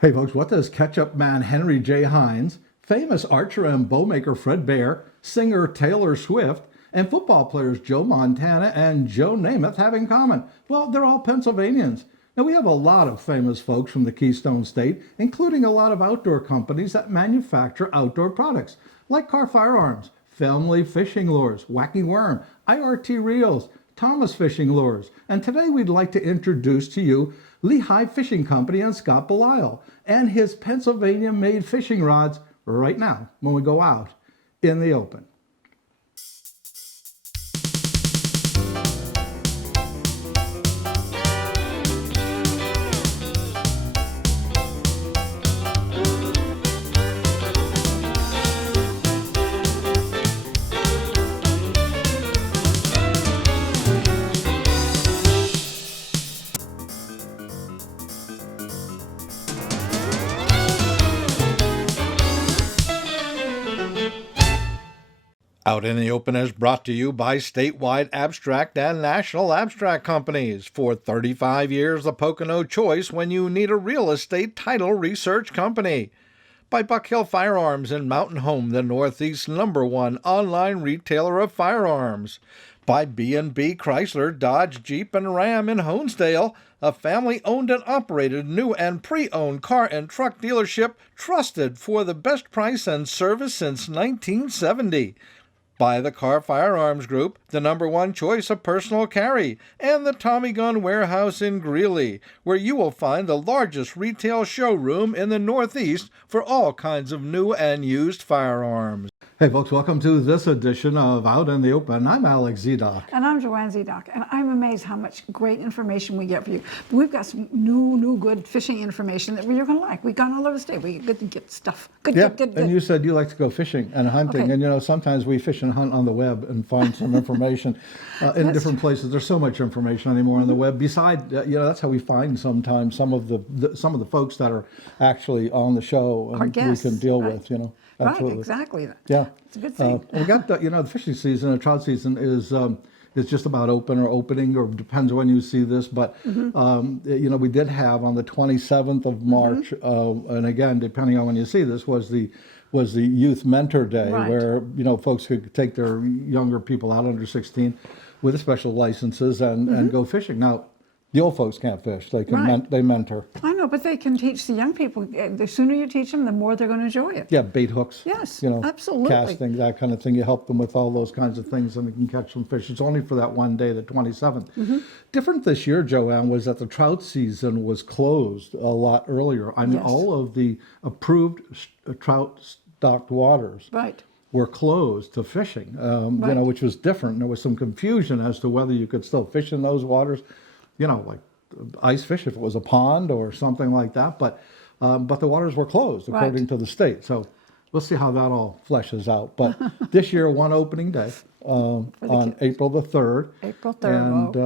Hey folks, what does ketchup man Henry J. Hines, famous archer and bowmaker Fred Bear, singer Taylor Swift, and football players Joe Montana and Joe Namath have in common? Well, they're all Pennsylvanians. Now, we have a lot of famous folks from the Keystone State, including a lot of outdoor companies that manufacture outdoor products, like Kahr Firearms, Family Fishing Lures, Wacky Worm, IRT Reels, Thomas Fishing Lures. And today we'd like to introduce to you Lehigh Fishing Company and Scott Belisle and his Pennsylvania-made fishing rods right now when we go out in the open. Out in the Open is brought to you by Statewide Abstract and National Abstract Companies. For 35 years, the Pocono choice when you need a real estate title research company. By Buckhill Firearms in Mountain Home, the Northeast's #1 online retailer of firearms. By B&B Chrysler, Dodge, Jeep, and Ram in Honesdale, a family-owned and operated new and pre-owned car and truck dealership trusted for the best price and service since 1970. By the Kahr Firearms Group, the #1 choice of personal carry, and the Tommy Gun Warehouse in Greeley, where you will find the largest retail showroom in the Northeast for all kinds of new and used firearms. Hey folks, welcome to this edition of Out in the Open. I'm Alex ZDOCK. And I'm Joanne ZDOCK, and I'm amazed how much great information we get for you. But we've got some new good fishing information that you're going to like. We've gone all over the state. We get good to get stuff. Good. And you said you like to go fishing and hunting, Okay. and you know, sometimes we fish and hunt on the web and find some information in different places. There's so much information anymore on the web. Besides, that's how we find sometimes some of the folks that are actually on the show and Our guests, we can deal right. with, Right, Absolutely. exactly. Yeah. It's a good thing. We got the fishing season, the trout season is just about open or opening, or depends when you see this. But we did have on the 27th of March, and again, depending on when you see this, was the Youth Mentor Day, Right. where folks could take their younger people out under 16 with the special licenses and go fishing. Now, the old folks can't fish; they can Right. they mentor. I know, but they can teach the young people. The sooner you teach them, the more they're going to enjoy it. Yeah, bait hooks. Yes, absolutely. Casting, that kind of thing. You help them with all those kinds of things, and they can catch some fish. It's only for that one day, the 27th. Different this year, Joanne, was that the trout season was closed a lot earlier. I mean, Yes. all of the approved trout stocked waters Right. were closed to fishing, Right. which was different. And there was some confusion as to whether you could still fish in those waters, like ice fish if it was a pond or something like that. But the waters were closed according Right. to the state. So we'll see how that all fleshes out. But this year, one opening day on April the 3rd. April 3rd,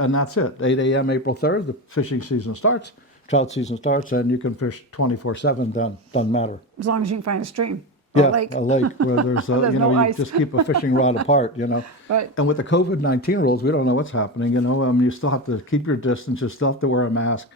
And that's it. 8 a.m. April 3rd, the fishing season starts, trout season starts, and you can fish 24/7. Doesn't matter. As long as you can find a stream. Or Yeah, a lake. a lake where there's, There's no you ice. just keep a fishing rod apart, Right. And with the COVID-19 rules, we don't know what's happening, You still have to keep your distance, you still have to wear a mask.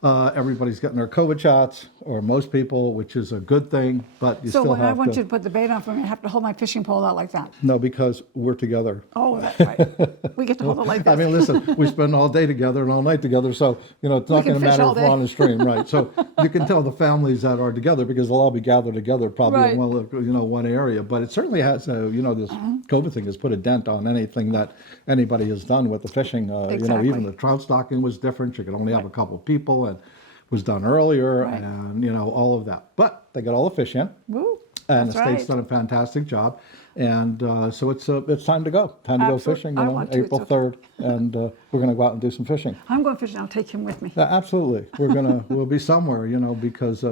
Everybody's getting their COVID shots, or most people, which is a good thing, but you So still when I have want to. you to put the bait on for me, I have to hold my fishing pole out like that. No, because we're together. Oh, that's right. We get to hold it like this. I mean, listen, we spend all day together and all night together, so, it's not can going to fish matter all if we're day. on the stream, right? So you can tell the families that are together because they'll all be gathered together probably in one area. But it certainly has, this COVID thing has put a dent on anything that anybody has done with the fishing. Exactly. Even the trout stocking was different. You could only have a couple people, and was done earlier, Right. and all of that. But they got all the fish in. Woo. And That's the state's right. done a fantastic job, and so it's time to go. Time to go Absolutely. fishing. I want to. April It's 3rd, and we're going to go out and do some fishing. I'm going fishing. I'll take him with me. Yeah, absolutely, we'll be somewhere, because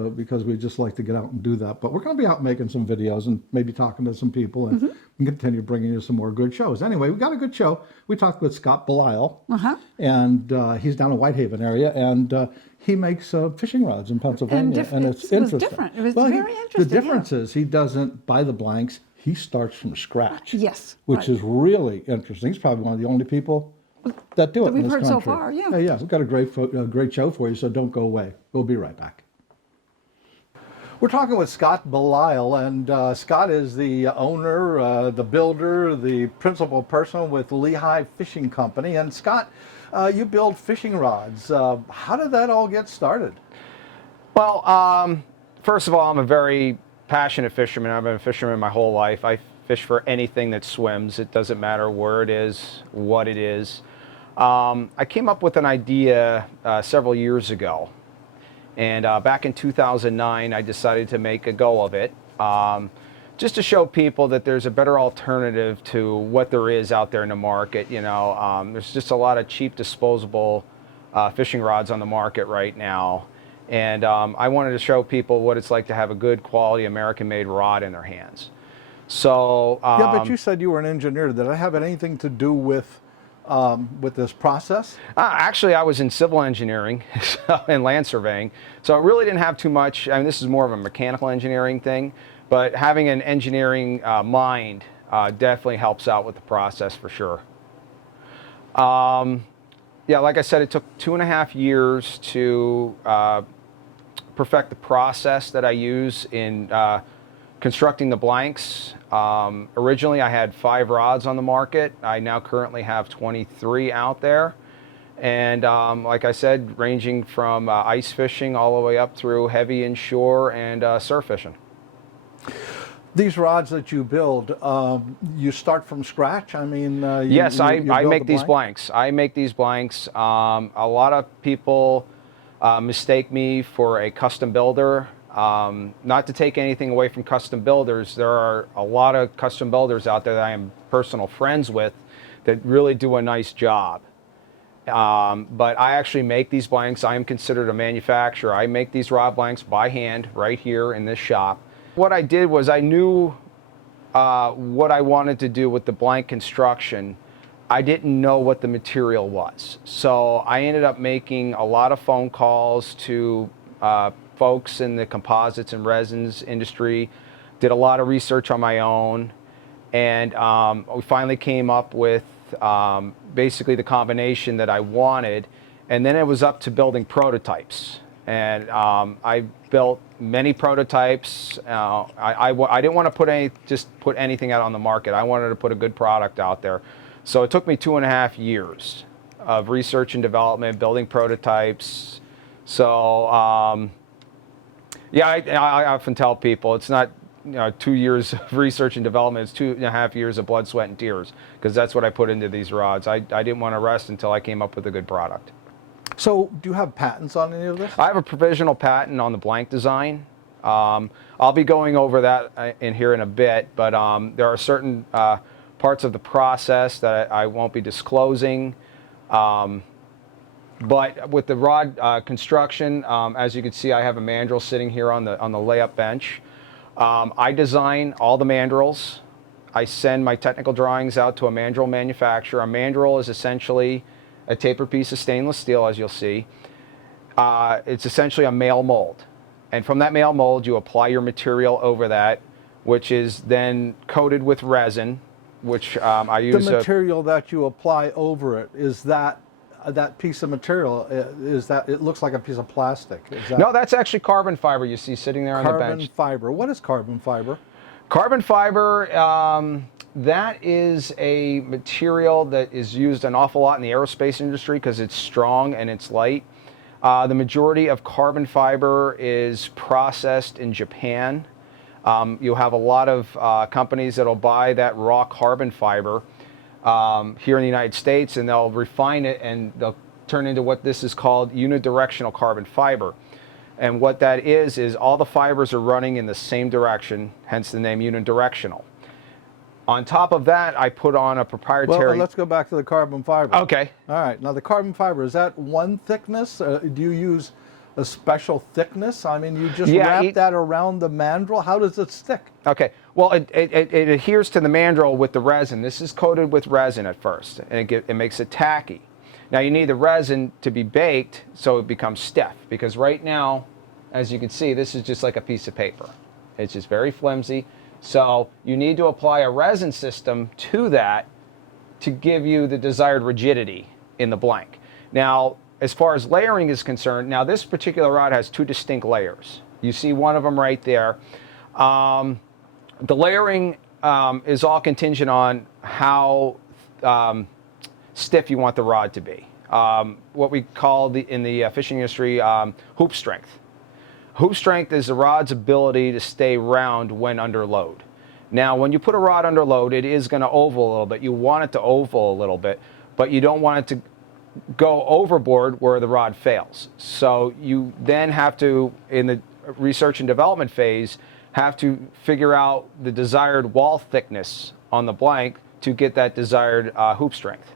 we just like to get out and do that. But we're going to be out making some videos and maybe talking to some people and continue bringing you some more good shows. Anyway, we got a good show. We talked with Scott Belisle, and he's down in Whitehaven area, and he makes fishing rods in Pennsylvania, and it's it was interesting. different. It was Well, very interesting. The difference is he doesn't buy the blanks. He starts from scratch. Yes, Which right. is really interesting. He's probably one of the only people that do it That we've in this heard so country. far, yeah. Yeah, we've got a great show for you, so don't go away. We'll be right back. We're talking with Scott Belisle, and Scott is the owner, the builder, the principal person with Lehigh Fishing Company. And Scott, you build fishing rods. How did that all get started? Well, first of all, I'm a very passionate fisherman. I've been a fisherman my whole life. I fish for anything that swims. It doesn't matter where it is, what it is. I came up with an idea several years ago. And back in 2009, I decided to make a go of it, just to show people that there's a better alternative to what there is out there in the market. You know, there's just a lot of cheap disposable fishing rods on the market right now. And I wanted to show people what it's like to have a good quality American-made rod in their hands. So yeah, but you said you were an engineer. Did that have anything to do with this process? Actually, I was in civil engineering and land surveying, so it really didn't have too much. I mean, this is more of a mechanical engineering thing, but having an engineering mind definitely helps out with the process for sure. Yeah, like I said, it took 2.5 years to perfect the process that I use in constructing the blanks. Originally I had 5 rods on the market. I now currently have 23 out there. And like I said, ranging from ice fishing all the way up through heavy inshore and surf fishing. These rods that you build, you start from scratch? I mean, yes, I build make the these blanks. I make these blanks. A lot of people mistake me for a custom builder. Not to take anything away from custom builders, there are a lot of custom builders out there that I am personal friends with that really do a nice job. But I actually make these blanks. I am considered a manufacturer. I make these rod blanks by hand right here in this shop. What I did was I knew what I wanted to do with the blank construction. I didn't know what the material was. So I ended up making a lot of phone calls to folks in the composites and resins industry, did a lot of research on my own, and we finally came up with basically the combination that I wanted, and then it was up to building prototypes. And I built many prototypes. I didn't want to just put anything out on the market. I wanted to put a good product out there. So it took me 2.5 years of research and development, building prototypes. So yeah, I often tell people it's not 2 years of research and development, it's 2.5 years of blood, sweat, and tears, because that's what I put into these rods. I didn't want to rest until I came up with a good product. So do you have patents on any of this? I have a provisional patent on the blank design. I'll be going over that in here in a bit, but there are certain parts of the process that I won't be disclosing. But with the rod construction, as you can see, I have a mandrel sitting here on the layup bench. I design all the mandrels. I send my technical drawings out to a mandrel manufacturer. A mandrel is essentially a tapered piece of stainless steel, as you'll see. It's essentially a male mold. And from that male mold, you apply your material over that, which is then coated with resin, which I use. The material that you apply over it, is that piece of material, is that, it looks like a piece of plastic? No, that's actually carbon fiber you see sitting there on the bench. Carbon fiber. What is carbon fiber? Carbon fiber, that is a material that is used an awful lot in the aerospace industry because it's strong and it's light. The majority of carbon fiber is processed in Japan. You'll have a lot of companies that'll buy that raw carbon fiber here in the United States, and they'll refine it and they'll turn into what this is called unidirectional carbon fiber. And what that is all the fibers are running in the same direction, hence the name unidirectional. On top of that, I put on a proprietary... Well, let's go back to the carbon fiber. Okay. All right. Now, the carbon fiber, is that one thickness? Do you use a special thickness? I mein, you just wrap that around the mandrel? How does it stick? Okay. Well, it adheres to the mandrel with the resin. This is coated with resin at first, and it makes it tacky. Now, you need the resin to be baked so it becomes stiff, because right now, as you can see, this is just like a piece of paper. It's just very flimsy. So you need to apply a resin system to that to give you the desired rigidity in the blank. Now, as far as layering is concerned, now this particular rod has 2 distinct layers. You see one of them right there. The layering is all contingent on how stiff you want the rod to be. What we call in the fishing industry hoop strength. Hoop strength is the rod's ability to stay round when under load. Now, when you put a rod under load, it is going to oval a little bit. You want it to oval a little bit, but you don't want it to go overboard where the rod fails. So you then have to, in the research and development phase, have to figure out the desired wall thickness on the blank to get that desired hoop strength.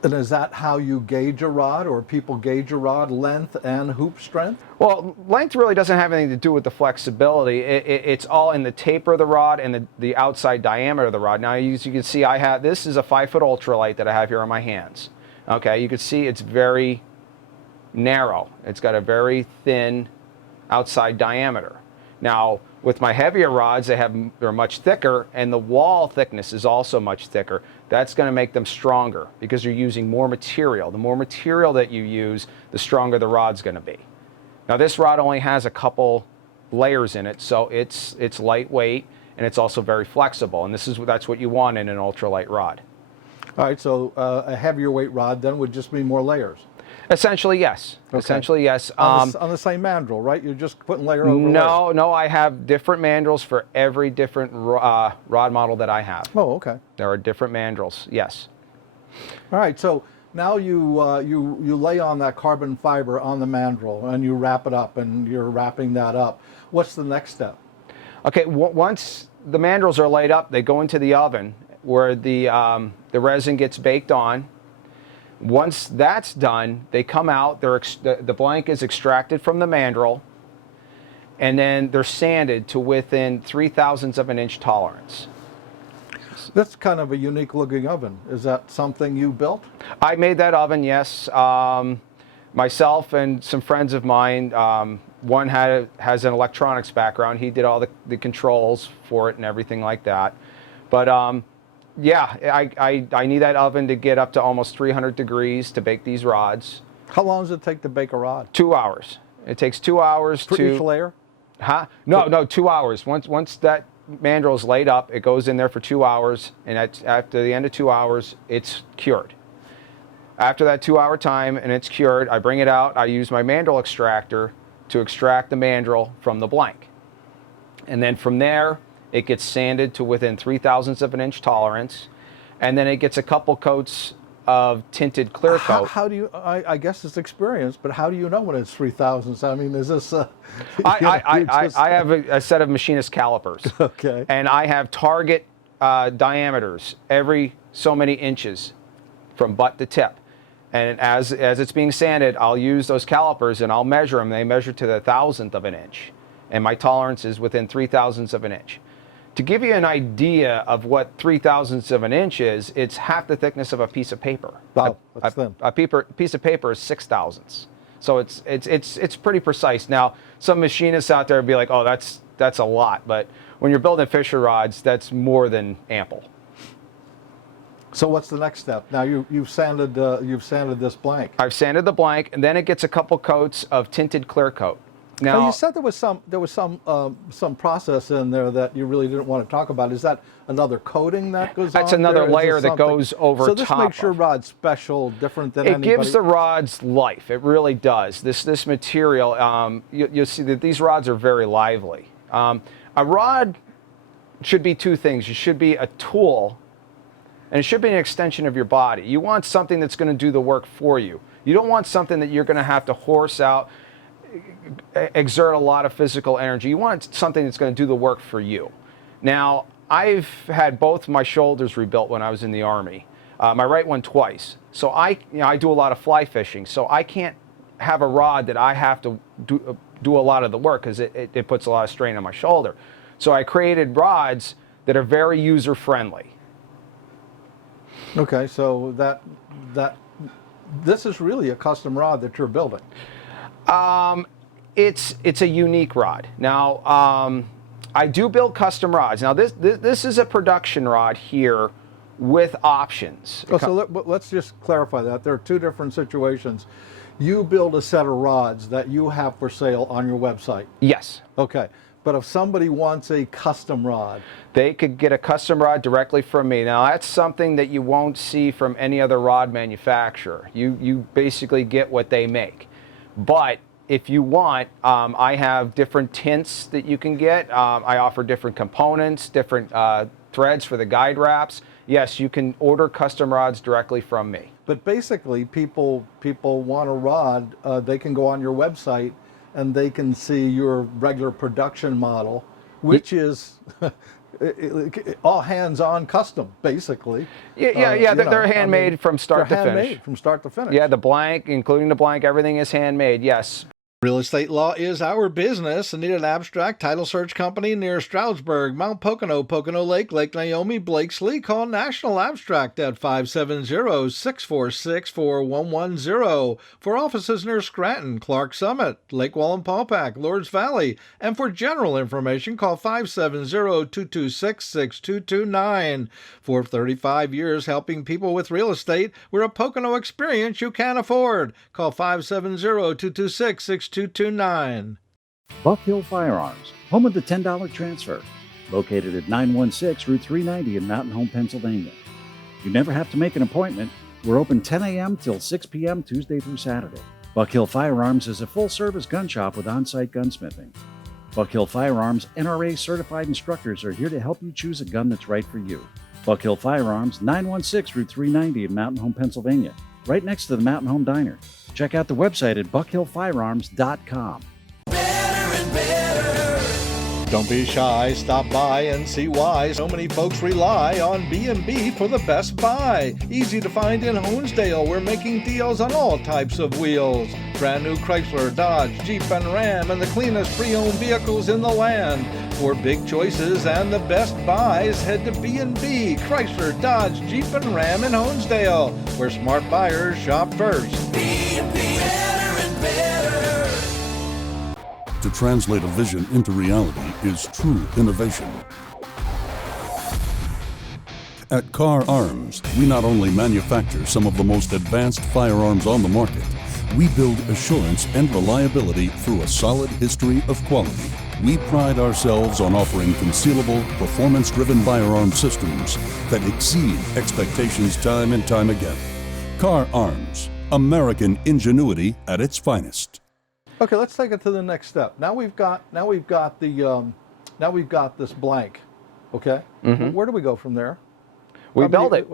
And is that how you gauge a rod, or people gauge a rod length and hoop strength? Well, length really doesn't have anything to do with the flexibility. It's all in the taper of the rod and the outside diameter of the rod. Now, as you can see, this is a 5-foot ultralight that I have here on my hands. Okay, you can see it's very narrow. It's got a very thin outside diameter. Now, with my heavier rods, they're much thicker, and the wall thickness is also much thicker. That's going to make them stronger because you're using more material. The more material that you use, the stronger the rod's going to be. Now, this rod only has a couple layers in it, so it's lightweight, and it's also very flexible, and that's what you want in an ultralight rod. All right, so a heavier weight rod then would just be more layers. Essentially, yes. Okay. Essentially, yes. On the same mandrel, right? You're just putting layer over layer. No, I have different mandrels for every different rod model that I have. Oh, okay. There are different mandrels, yes. All right, so now you lay on that carbon fiber on the mandrel, and you wrap it up, and you're wrapping that up. What's the next step? Okay, once the mandrels are laid up, they go into the oven where the resin gets baked on. Once that's done, they come out, the blank is extracted from the mandrel, and then they're sanded to within 0.003 of an inch tolerance. That's kind of a unique looking oven. Is that something you built? I made that oven, yes. Myself and some friends of mine, one has an electronics background. He did all the controls for it and everything like that. But yeah, I need that oven to get up to almost 300 degrees to bake these rods. How long does it take to bake a rod? 2 hours. It takes 2 hours for each layer? Huh? No, 2 hours. Once that mandrel is laid up, it goes in there for 2 hours, and after the end of 2 hours, it's cured. After that 2 hour time and it's cured, I bring it out. I use my mandrel extractor to extract the mandrel from the blank. And then from there, it gets sanded to within 0.003 of an inch tolerance, and then it gets a couple coats of tinted clear coat. How do you? I guess it's experience, but how do you know when it's 0.003? I mean, is this? I have a set of machinist calipers. Okay. And I have target diameters every so many inches from butt to tip. And as it's being sanded, I'll use those calipers and I'll measure them. They measure to the 1,000th of an inch, and my tolerance is within 0.003 of an inch. To give you an idea of what 0.003 of an inch is, it's half the thickness of a piece of paper. Wow, that's thin. A piece of paper is 0.006. So it's pretty precise. Now, some machinists out there would be like, oh, that's a lot, but when you're building fisher rods, that's more than ample. So what's the next step? Now you've sanded this blank. I've sanded the blank, and then it gets a couple coats of tinted clear coat. Now you said there was some process in there that you really didn't want to talk about. Is that another coating that goes on? That's another there? layer that goes over top. So this makes your rod special, different than anybody? It gives the rods life. It really does. This material, you'll see that these rods are very lively. A rod should be two things. It should be a tool, and it should be an extension of your body. You want something that's going to do the work for you. You don't want something that you're going to have to horse out, exert a lot of physical energy. You want something that's going to do the work for you. Now, I've had both my shoulders rebuilt when I was in the Army. My right one twice. So I do a lot of fly fishing. So I can't have a rod that I have to do a lot of the work because it puts a lot of strain on my shoulder. So I created rods that are very user friendly. Okay, so this is really a custom rod that you're building. It's a unique rod. Now, I do build custom rods. Now, this is a production rod here with options. Oh, so let's just clarify that. There are two different situations. You build a set of rods that you have for sale on your website. Yes. Okay. But if somebody wants a custom rod, They could get a custom rod directly from me. Now, that's something that you won't see from any other rod manufacturer. You basically get what they make. But if you want, I have different tints that you can get. I offer different components, different threads for the guide wraps. Yes, you can order custom rods directly from me. but basically people want a rod, they can go on your website and they can see your regular production model, which is all hands-on custom, basically. Yeah, they're handmade from start to finish. Handmade from start to finish. Yeah, the blank, including the blank, everything is handmade, yes. Real estate law is our business and need an abstract title search company near Stroudsburg, Mount Pocono, Pocono Lake, Lake Naomi, Blakesley. Call National Abstract at 570-646-4110. For offices near Scranton, Clark Summit, Lake Wallenpaupack, Lords Valley. And for general information, call 570-226-6229. For 35 years helping people with real estate, we're a Pocono experience you can't afford. Call 570-226-6229. Buckhill Firearms, home of the $10 transfer, located at 916 Route 390 in Mountain Home, Pennsylvania. You never have to make an appointment. We're open 10 a.m. till 6 p.m. Tuesday through Saturday. Buckhill Firearms is a full-service gun shop with on-site gunsmithing. Buckhill Firearms NRA certified instructors are here to help you choose a gun that's right for you. Buckhill Firearms, 916 Route 390 in Mountain Home, Pennsylvania, right next to the Mountain Home Diner. Check out the website at buckhillfirearms.com. Don't be shy, stop by and see why so many folks rely on B&B for the best buy. Easy to find in Honesdale. We're making deals on all types of wheels. Brand new Chrysler, Dodge, Jeep, and Ram, and the cleanest pre-owned vehicles in the land. For big choices and the best buys, head to B&B, Chrysler, Dodge, Jeep, and Ram in Honesdale, where smart buyers shop first. To translate a vision into reality is true innovation. At Kahr Arms, we not only manufacture some of the most advanced firearms on the market, we build assurance and reliability through a solid history of quality. We pride ourselves on offering concealable, performance-driven firearm systems that exceed expectations time and time again. Kahr Arms, American ingenuity at its finest. Okay, let's take it to the next step. Now we've got this blank. Okay, where do we go from there? We build it.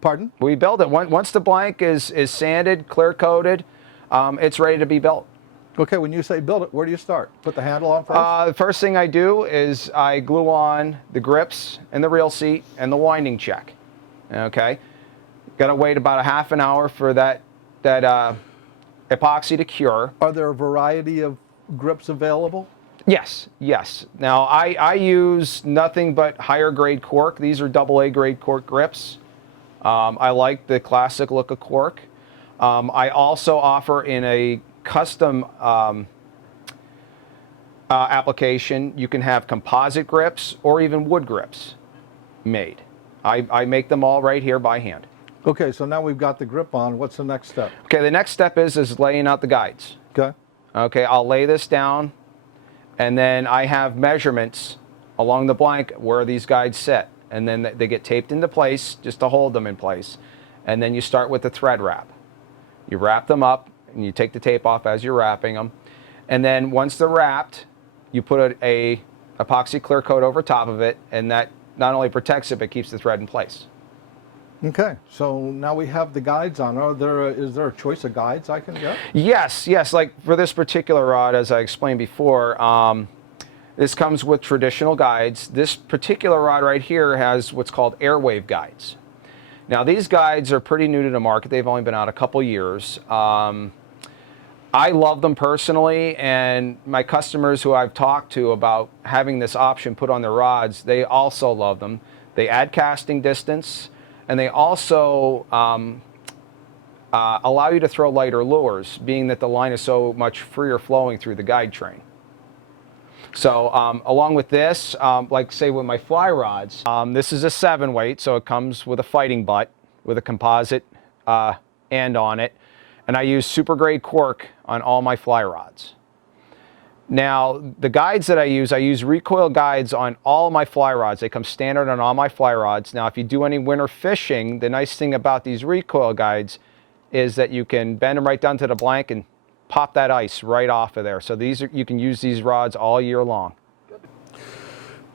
Pardon? We build it. Once the blank is sanded, clear coated, it's ready to be built. Okay, when you say build it, where do you start? Put the handle on first? The first thing I do is I glue on the grips and the reel seat and the winding check. Okay, got to wait about a half an hour for that epoxy to cure. Are there a variety of grips available? Yes. Now I use nothing but higher grade cork. These are AA grade cork grips. I like the classic look of cork. I also offer in a custom application, you can have composite grips or even wood grips made. I make them all right here by hand. Okay, so now we've got the grip on. What's the next step? Okay, the next step is laying out the guides. Okay, I'll lay this down, and then I have measurements along the blank where these guides sit, and then they get taped into place just to hold them in place. And then you start with the thread wrap. You wrap them up, and you take the tape off as you're wrapping them. And then once they're wrapped, you put a epoxy clear coat over top of it, and that not only protects it, but keeps the thread in place. Okay, so now we have the guides on. Is there a choice of guides I can get? Yes. Like for this particular rod, as I explained before, this comes with traditional guides. This particular rod right here has what's called airwave guides. Now these guides are pretty new to the market. They've only been out a couple years. I love them personally, and my customers who I've talked to about having this option put on their rods, they also love them. They add casting distance, and they also allow you to throw lighter lures, being that the line is so much freer flowing through the guide train. So along with this, like say with my fly rods, this is a 7-weight, so it comes with a fighting butt with a composite end on it. and I use super grade cork on all my fly rods. Now, the guides that I use recoil guides on all my fly rods. They come standard on all my fly rods. Now, if you do any winter fishing, the nice thing about these recoil guides is that you can bend them right down to the blank and pop that ice right off of there. So you can use these rods all year long.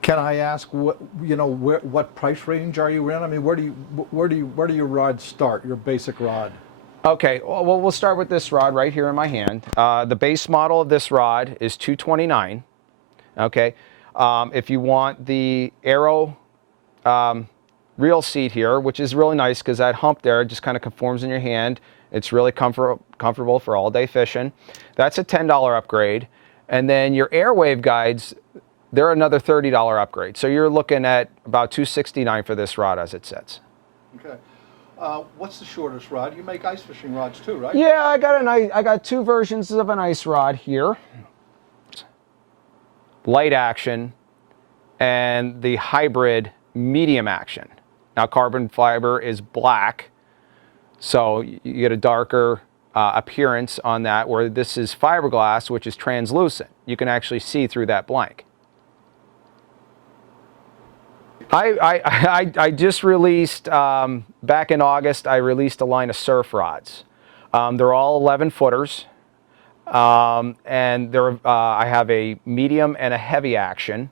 Can I ask what price range are you in? I mean, where do your rods start? Your basic rod. Okay, well, we'll start with this rod right here in my hand. The base model of this rod is $229. Okay, if you want the Arrow reel seat here, which is really nice because that hump there just kind of conforms in your hand. It's really comfortable for all day fishing. That's a $10 upgrade. And then your Airwave guides, they're another $30 upgrade. So you're looking at about $269 for this rod as it sits. Okay. What's the shortest rod? You make ice fishing rods too, right? Yeah, I got two versions of an ice rod here. Light action and the hybrid medium action. Now, carbon fiber is black, so you get a darker appearance on that, where this is fiberglass, which is translucent. You can actually see through that blank. I just released, back in August, I released a line of surf rods. They're all 11 footers, and I have a medium and a heavy action.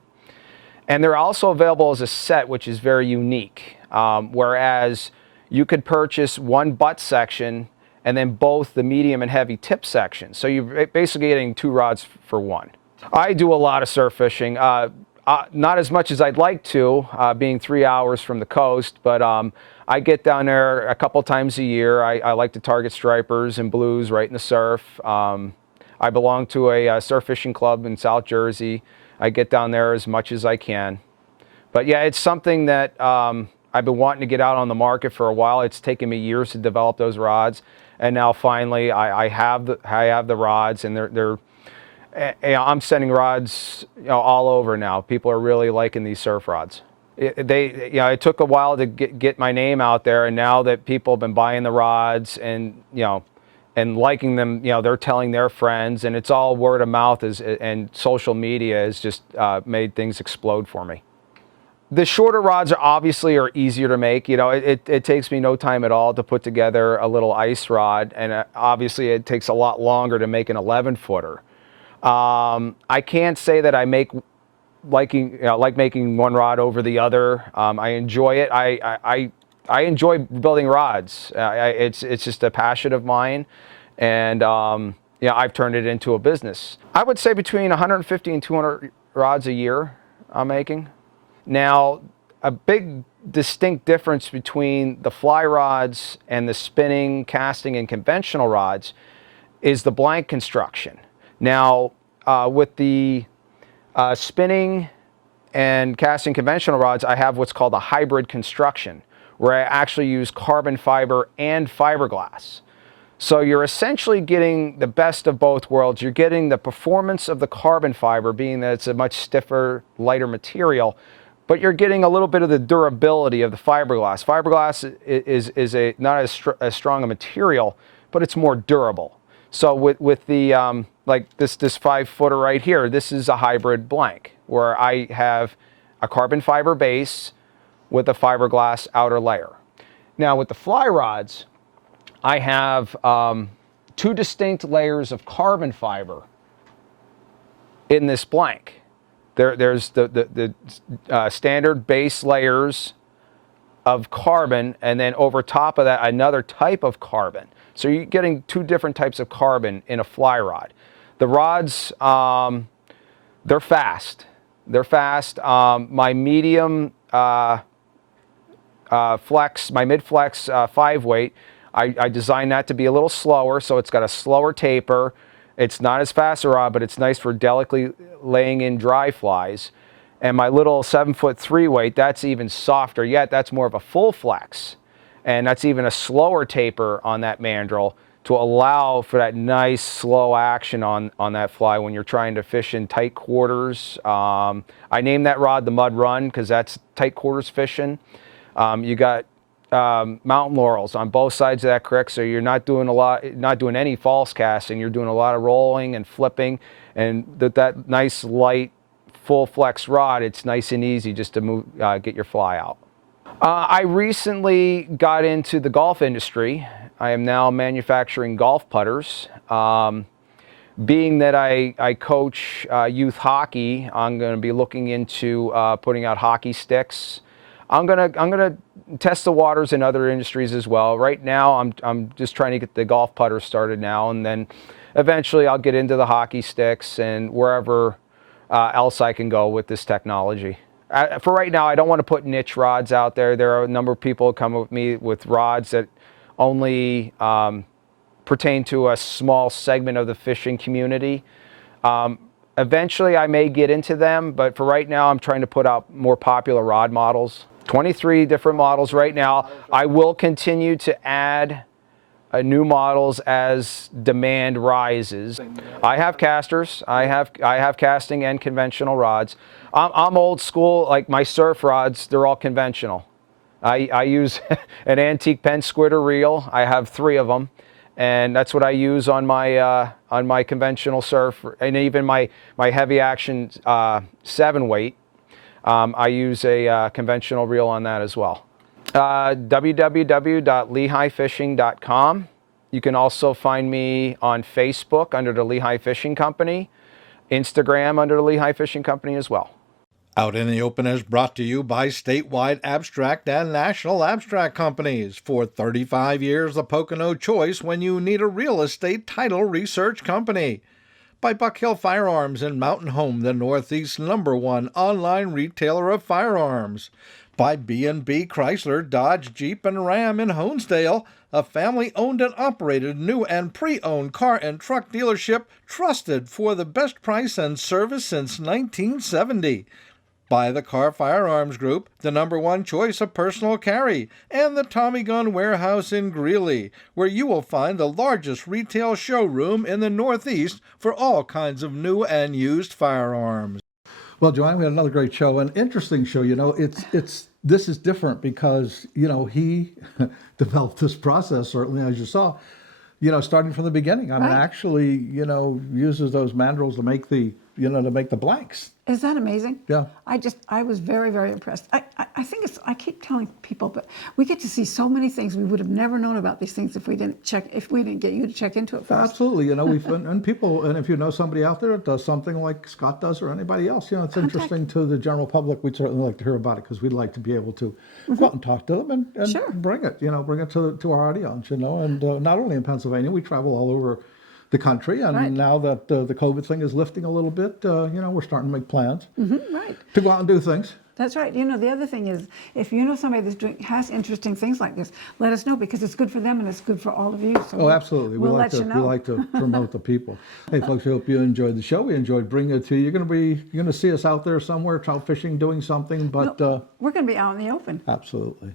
And they're also available as a set, which is very unique. Whereas you could purchase one butt section and then both the medium and heavy tip sections. So you're basically getting two rods for one. I do a lot of surf fishing. Not as much as I'd like to, being 3 hours from the coast, but I get down there a couple times a year. I like to target stripers and blues right in the surf. I belong to a surf fishing club in South Jersey. I get down there as much as I can. But yeah, it's something that I've been wanting to get out on the market for a while. It's taken me years to develop those rods, and now finally I have the rods, and they're I'm sending rods, all over now. People are really liking these surf rods. It took a while to get my name out there, and now that people have been buying the rods and and liking them, they're telling their friends, and it's all word of mouth, and social media has just made things explode for me. The shorter rods are easier to make. It takes me no time at all to put together a little ice rod, and obviously it takes a lot longer to make an 11-footer. I can't say that I like making one rod over the other. I enjoy it. I enjoy building rods. It's just a passion of mine, and I've turned it into a business. I would say between 150 and 200 rods a year I'm making. Now, a big distinct difference between the fly rods and the spinning, casting, and conventional rods is the blank construction. Now, with the spinning and casting conventional rods, I have what's called a hybrid construction, where I actually use carbon fiber and fiberglass. So you're essentially getting the best of both worlds. You're getting the performance of the carbon fiber, being that it's a much stiffer, lighter material, but you're getting a little bit of the durability of the fiberglass. Fiberglass is not as strong a material, but it's more durable. So with the like this 5-footer right here, this is a hybrid blank, where I have a carbon fiber base with a fiberglass outer layer. Now with the fly rods, I have 2 distinct layers of carbon fiber in this blank. There's the standard base layers of carbon, and then over top of that, another type of carbon. So you're getting 2 different types of carbon in a fly rod. The rods, they're fast. They're fast. My medium flex, my mid-flex 5-weight, I designed that to be a little slower, so it's got a slower taper. It's not as fast a rod, but it's nice for delicately laying in dry flies. And my little 7-foot 3-weight, that's even softer yet. That's more of a full flex. And that's even a slower taper on that mandrel to allow for that nice slow action on that fly when you're trying to fish in tight quarters. I named that rod the Mud Run because that's tight quarters fishing. You got mountain laurels on both sides of that creek, so you're not doing any false casting. You're doing a lot of rolling and flipping, and that nice light full flex rod, it's nice and easy just to move, get your fly out. I recently got into the golf industry. I am now manufacturing golf putters. Being that I coach youth hockey, I'm going to be looking into putting out hockey sticks. I'm gonna test the waters in other industries as well. Right now, I'm just trying to get the golf putter started now, and then eventually I'll get into the hockey sticks and wherever else I can go with this technology. For right now, I don't want to put niche rods out there. There are a number of people who come with me with rods that only pertain to a small segment of the fishing community. Eventually, I may get into them, but for right now, I'm trying to put out more popular rod models. 23 different models right now. I will continue to add new models as demand rises. I have casters. I have casting and conventional rods. I'm old school. Like my surf rods, they're all conventional. I use an antique Penn Squitter reel. I have 3 of them, and that's what I use on my conventional surf, and even my heavy action 7-weight. I use a conventional reel on that as well. www.lehighfishing.com. You can also find me on Facebook under the Lehigh Fishing Company, Instagram under the Lehigh Fishing Company as well. Out in the Open is brought to you by Statewide Abstract and National Abstract Companies. For 35 years, the Pocono choice when you need a real estate title research company. By Buckhill Firearms in Mountain Home, the Northeast's #1 online retailer of firearms. By B&B Chrysler, Dodge, Jeep, and Ram in Honesdale, a family-owned and operated new and pre-owned car and truck dealership trusted for the best price and service since 1970. By the Kahr Firearms Group, the #1 choice of personal carry, and the Tommy Gun Warehouse in Greeley, where you will find the largest retail showroom in the Northeast for all kinds of new and used firearms. Well, Joanne, we had another great show, an interesting show. This is different because, he developed this process, certainly, as you saw, starting from the beginning. I mean, Right. actually, uses those mandrels to make the blanks. Is that amazing? Yeah. I was very, very impressed. I think I keep telling people, but we get to see so many things. We would have never known about these things if we didn't get you to check into it first. Absolutely. And people, and if you know somebody out there that does something like Scott does or anybody else, it's interesting to the general public. We'd certainly like to hear about it because we'd like to be able to go out and talk to them and Sure. bring it to our audience, and not only in Pennsylvania, we travel all over the country, and Right. now that the COVID thing is lifting a little bit, we're starting to make plans Right. to go out and do things. That's right. The other thing is, if you know somebody has interesting things like this, let us know because it's good for them and it's good for all of you. So Oh, absolutely. We'll like let you know. We like to promote the people. Hey, folks, we hope you enjoyed the show. We enjoyed bringing it to you. You're going to see us out there somewhere, trout fishing, doing something, but We're going to be out in the open. absolutely.